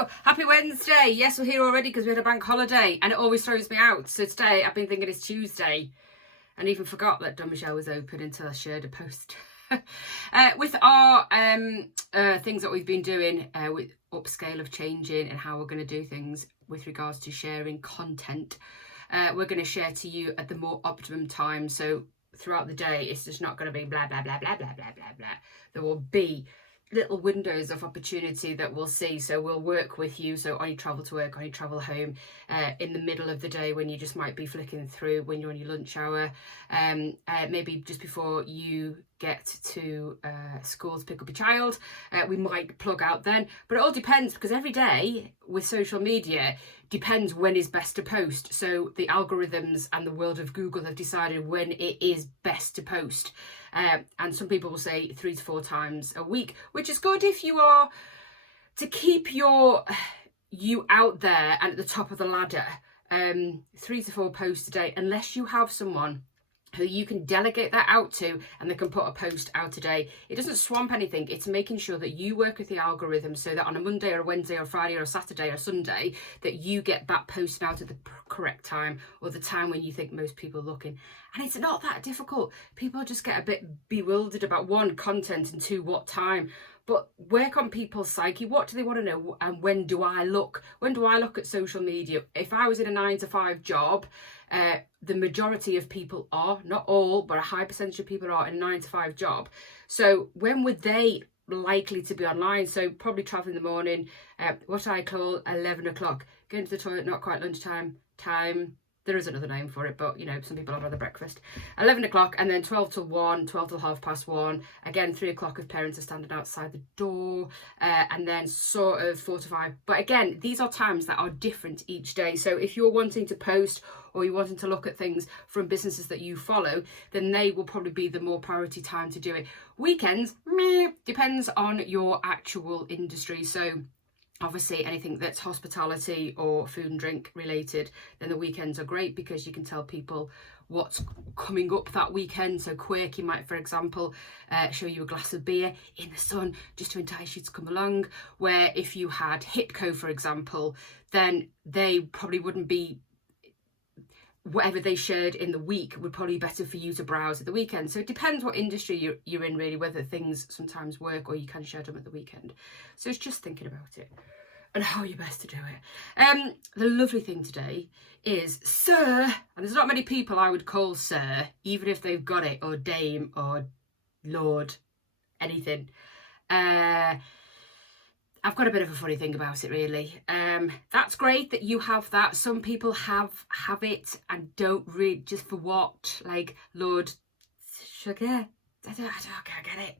Hello, happy Wednesday. Yes, we're here already because we had a bank holiday and it always throws me out. So today I've been thinking it's Tuesday and even forgot that Don Michelle was open until I shared a post. With our things that we've been doing with upscale of changing and how we're going to do things with regards to sharing content, we're going to share to you at the more optimum time. So throughout the day, it's just not going to be blah, blah, blah, blah, blah, blah, blah, blah. There will be little windows of opportunity that we'll see. So we'll work with you. So on your travel to work, on your travel home, in the middle of the day when you just might be flicking through when you're on your lunch hour, maybe just before you get to school to pick up your child, we might plug out then. But it all depends, because every day with social media depends when is best to post. So the algorithms and the world of Google have decided when it is best to post. And some people will say 3 to 4 times a week, which is good if you are to keep you out there and at the top of the ladder. 3 to 4 posts a day, unless you have someone who you can delegate that out to and they can put a post out a day. It doesn't swamp anything. It's making sure that you work with the algorithm so that on a Monday or a Wednesday or a Friday or a Saturday or Sunday that you get that posted out at the correct time, or the time when you think most people are looking. And it's not that difficult. People just get a bit bewildered about, 1, content, and 2, what time. But work on people's psyche. What do they want to know? And when do I look? When do I look at social media? If I was in a 9 to 5 job, the majority of people are, not all, but a high percentage of people are in a 9 to 5 job. So when were they likely to be online? So probably travel in the morning, what I call 11 o'clock. Going to the toilet, not quite lunchtime time. There is another name for it, but, you know, some people have had their breakfast. 11 o'clock, and then 12 till 1, 12 till 1:30. Again, 3 o'clock if parents are standing outside the door, and then sort of 4 to 5. But again, these are times that are different each day. So if you're wanting to post or you're wanting to look at things from businesses that you follow, then they will probably be the more priority time to do it. Weekends, depends on your actual industry. So obviously anything that's hospitality or food and drink related, then the weekends are great because you can tell people what's coming up that weekend. So Quirky might, for example, show you a glass of beer in the sun just to entice you to come along. Where if you had Hitco, for example, then they probably wouldn't be, whatever they shared in the week would probably be better for you to browse at the weekend. So it depends what industry you're in, really, whether things sometimes work or you can share them at the weekend. So it's just thinking about it and how you're best to do it. The lovely thing today is Sir, and there's not many people I would call Sir, even if they've got it, or Dame, or Lord, anything. I've got a bit of a funny thing about it, really. That's great that you have that. Some people have it and don't read, just for what? Like Lord Sugar? I don't get it.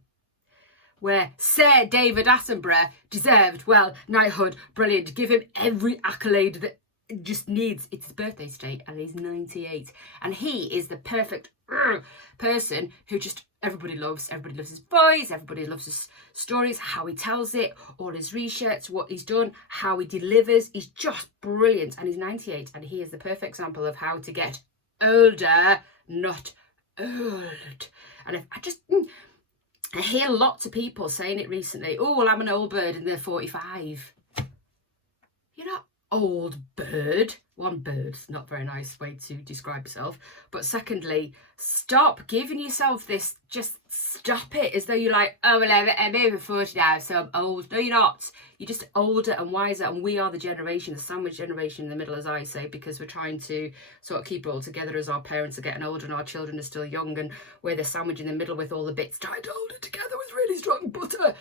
Where Sir David Attenborough deserved, well, knighthood, brilliant. Give him every accolade that just needs. It's his birthday today and he's 98. And he is the perfect person who just everybody loves. Everybody loves his voice, everybody loves his stories, how he tells it, all his research, what he's done, how he delivers. He's just brilliant. And he's 98 and he is the perfect example of how to get older, not old. And if I hear lots of people saying it recently. Oh, well, I'm an old bird and they're 45. You're not old bird. One, bird's not a very nice way to describe yourself. But secondly, stop giving yourself this, just stop it, as though you're like, oh, well, I'm over 40 now, so I'm old. No, you're not. You're just older and wiser, and we are the generation, the sandwich generation in the middle, as I say, because we're trying to sort of keep it all together as our parents are getting older and our children are still young, and we're the sandwich in the middle with all the bits tied older together with really strong butter.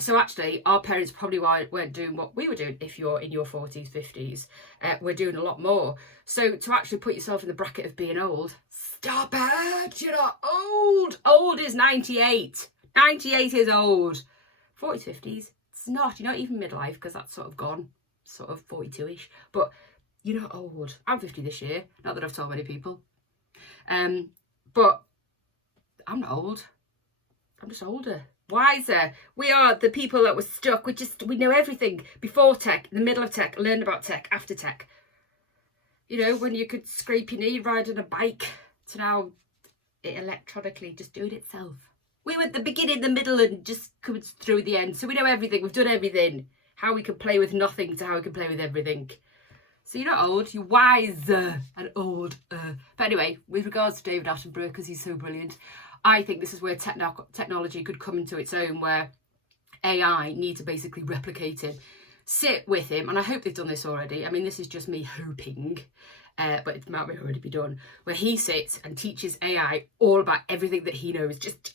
So actually, our parents probably weren't doing what we were doing. If you're in your 40s, 50s, we're doing a lot more. So to actually put yourself in the bracket of being old, stop it. You're not old. Old is 98. 98 is old. 40s, 50s, it's not. You're not even midlife, because that's sort of gone, sort of 42-ish. But you're not old. I'm 50 this year. Not that I've told many people. But I'm not old. I'm just older. Wiser. We are the people that were stuck. We know everything before tech, in the middle of tech, learn about tech, after tech. You know, when you could scrape your knee riding a bike, to now it electronically just do it itself. We were at the beginning, the middle, and just coming through the end. So we know everything. We've done everything. how we can play with nothing to how we can play with everything. So you're not old, you're wiser and older. But anyway, with regards to David Attenborough, because he's so brilliant, I think this is where technology could come into its own, where AI need to basically replicate him, sit with him, and I hope they've done this already. I mean, this is just me hoping, but it might already be done, where he sits and teaches AI all about everything that he knows, just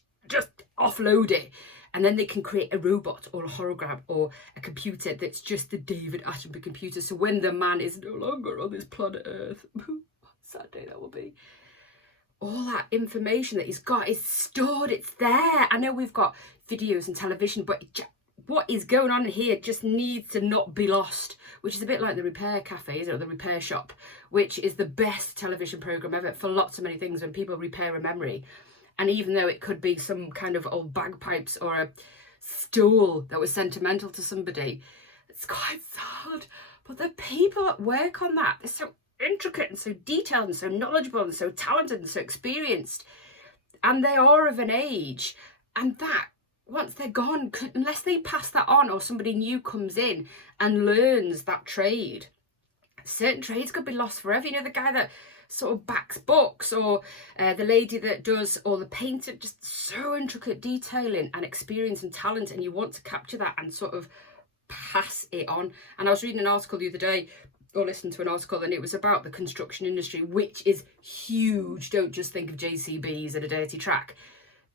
offload it. And then they can create a robot or a hologram or a computer that's just the David Attenborough computer. So when the man is no longer on this planet Earth, what a sad day that will be, all that information that he's got is stored, it's there. I know we've got videos and television, but what is going on here just needs to not be lost, which is a bit like the Repair Cafe, isn't it? The Repair Shop, which is the best television programme ever for lots of many things when people repair a memory. And even though it could be some kind of old bagpipes or a stool that was sentimental to somebody, it's quite sad. But the people that work on that, they're so intricate and so detailed and so knowledgeable and so talented and so experienced. And they are of an age. And that, once they're gone, unless they pass that on or somebody new comes in and learns that trade, certain trades could be lost forever. You know, the guy that sort of backs books, or the lady that does all the painting, just so intricate detailing and experience and talent, and you want to capture that and sort of pass it on. And I was reading an article the other day, or listened to an article, and it was about the construction industry, which is huge. Don't just think of JCBs and a dirty track.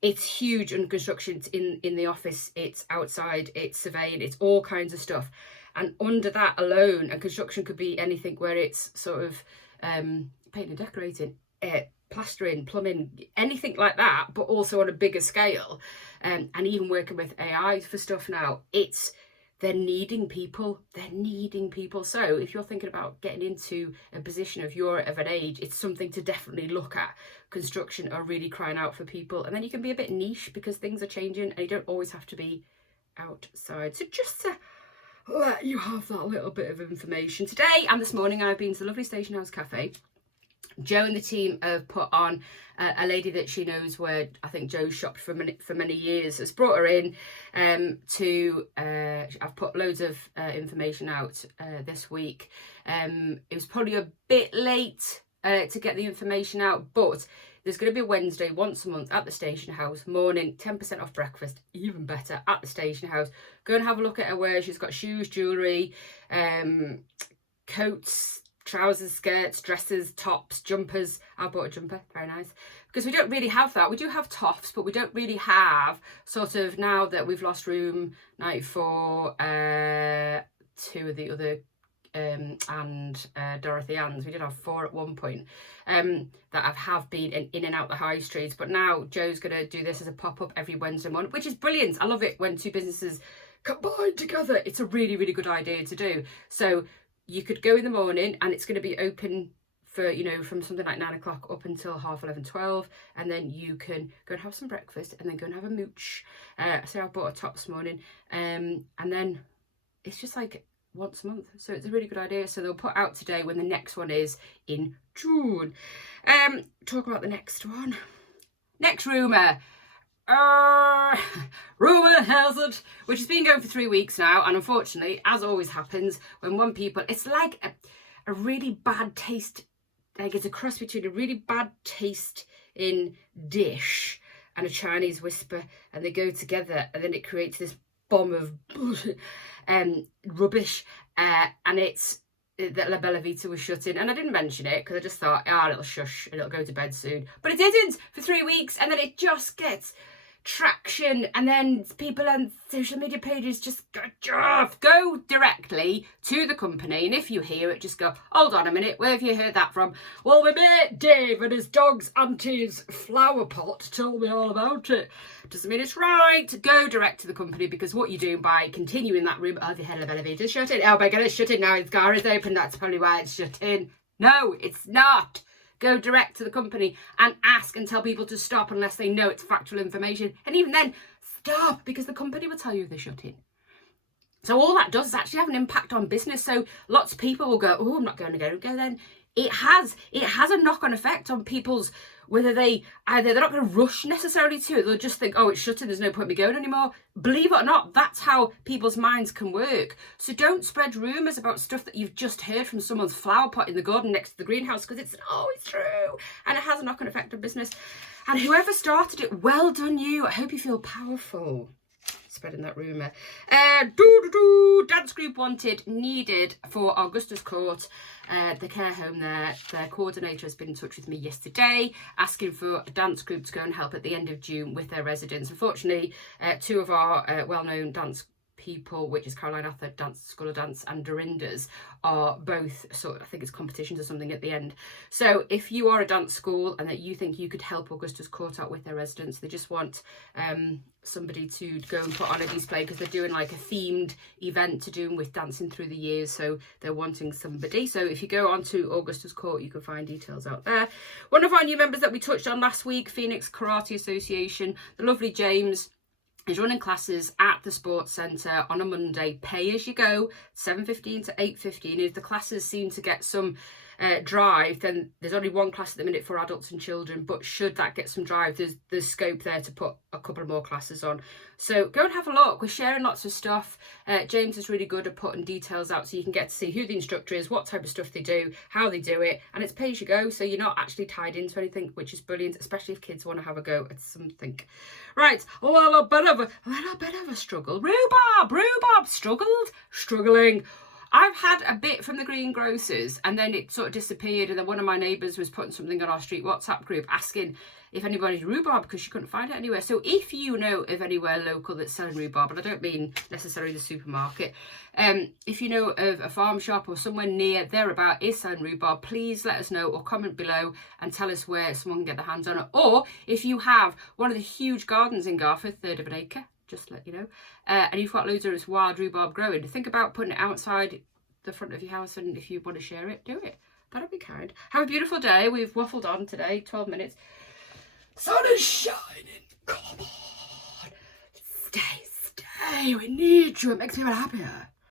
It's huge in construction. It's in the office, it's outside, it's surveying, it's all kinds of stuff. And under that alone, and construction could be anything where it's sort of painting and decorating, plastering, plumbing, anything like that, but also on a bigger scale, and even working with AI for stuff now. They're needing people. So if you're thinking about getting into a position, if you're of an age, it's something to definitely look at. Construction are really crying out for people, and then you can be a bit niche because things are changing and you don't always have to be outside. So just to let you have that little bit of information. Today and this morning I've been to the lovely Station House Cafe. Joe and the team have put on a lady that she knows, where I think Joe shopped for many years, has brought her in I've put loads of information out this week. It was probably a bit late to get the information out, but there's going to be a Wednesday once a month at the Station House morning, 10% off breakfast, even better, at the Station House. Go and have a look at her wear. She's got shoes, jewellery, coats, trousers, skirts, dresses, tops, jumpers. I bought a jumper, very nice, because we don't really have that. We do have tops, but we don't really have, sort of, now that we've lost room 94, two of the other and Dorothy Ann's. We did have 4 at one point that have been in and out the high streets, but now Joe's going to do this as a pop-up every Wednesday morning, which is brilliant. I love it when two businesses combine together. It's a really, really good idea to do. So you could go in the morning, and it's going to be open for, you know, from something like 9 o'clock up until 11:30, 12, and then you can go and have some breakfast and then go and have a mooch. So I bought a top this morning, and then it's just like once a month, so it's a really good idea. So they'll put out today when the next one is in June. Talk about the next one. Next rumour. Rumour has it, which has been going for 3 weeks now, and unfortunately, as always happens, when it's like a really bad taste, like it's a cross between a really bad taste in dish and a Chinese whisper, and they go together, and then it creates this bomb of rubbish, and it's that La Bella Vita was shut in. And I didn't mention it because I just thought, it'll shush and it'll go to bed soon, but it didn't for 3 weeks, and then it just gets traction, and then people on social media pages just go directly to the company, and if you hear it, just go, hold on a minute, where have you heard that from? Well, my mate Dave and his dog's auntie's flower pot told me all about it. Doesn't mean it's right. Go direct to the company, because what you're doing by continuing that room, have you heard of elevator shut in? Oh my god, it's shut in now, its car is open, that's probably why it's shut in. No, it's not. Go direct to the company and ask and tell people to stop unless they know it's factual information. And even then, stop, because the company will tell you if they're shut in. So all that does is actually have an impact on business. So lots of people will go, oh, I'm not going to go then. it has a knock-on effect on people's, whether they're not going to rush necessarily to it, they'll just think, oh, it's shutting, there's no point me going anymore. Believe it or not, that's how people's minds can work. So don't spread rumours about stuff that you've just heard from someone's flower pot in the garden next to the greenhouse, because it's always true, and it has a knock-on effect on business. And whoever started it, well done you. I hope you feel powerful spreading that rumour. Dance group needed for Augustus Court, the care home there. Their coordinator has been in touch with me yesterday, asking for a dance group to go and help at the end of June with their residents. Unfortunately, two of our well-known dance people, which is Caroline Arthur Dance School of Dance and Dorinda's, are both sort of, I think it's competitions or something at the end. So if you are a dance school and that you think you could help Augustus Court out with their residents, they just want somebody to go and put on a display, because they're doing like a themed event to do with dancing through the years, so they're wanting somebody. So if you go on to Augustus Court, you can find details out there. One of our new members that we touched on last week, Phoenix Karate Association, the lovely James, is running classes at the sports centre on a Monday, pay as you go, 7:15 to 8:15. If the classes seem to get some drive, then there's only one class at the minute for adults and children, but should that get some drive, there's scope there to put a couple of more classes on. So go and have a look. We're sharing lots of stuff. James is really good at putting details out, so you can get to see who the instructor is, what type of stuff they do, how they do it, and it's pay as you go, so you're not actually tied into anything, which is brilliant, especially if kids want to have a go at something. Right, a little bit of a struggle. Rhubarb struggling. I've had a bit from the greengrocers, and then it sort of disappeared, and then one of my neighbours was putting something on our street WhatsApp group asking if anybody's rhubarb, because she couldn't find it anywhere. So if you know of anywhere local that's selling rhubarb, and I don't mean necessarily the supermarket, if you know of a farm shop or somewhere near thereabout is selling rhubarb, please let us know or comment below and tell us where someone can get their hands on it. Or if you have one of the huge gardens in Garforth, 1/3 of an acre, just to let you know, and you've got loads of this wild rhubarb growing, think about putting it outside the front of your house, and if you want to share it, do it. That'd be kind. Have a beautiful day. We've waffled on today, 12 minutes. Sun is shining. Come on. Stay. We need you. It makes me feel happier.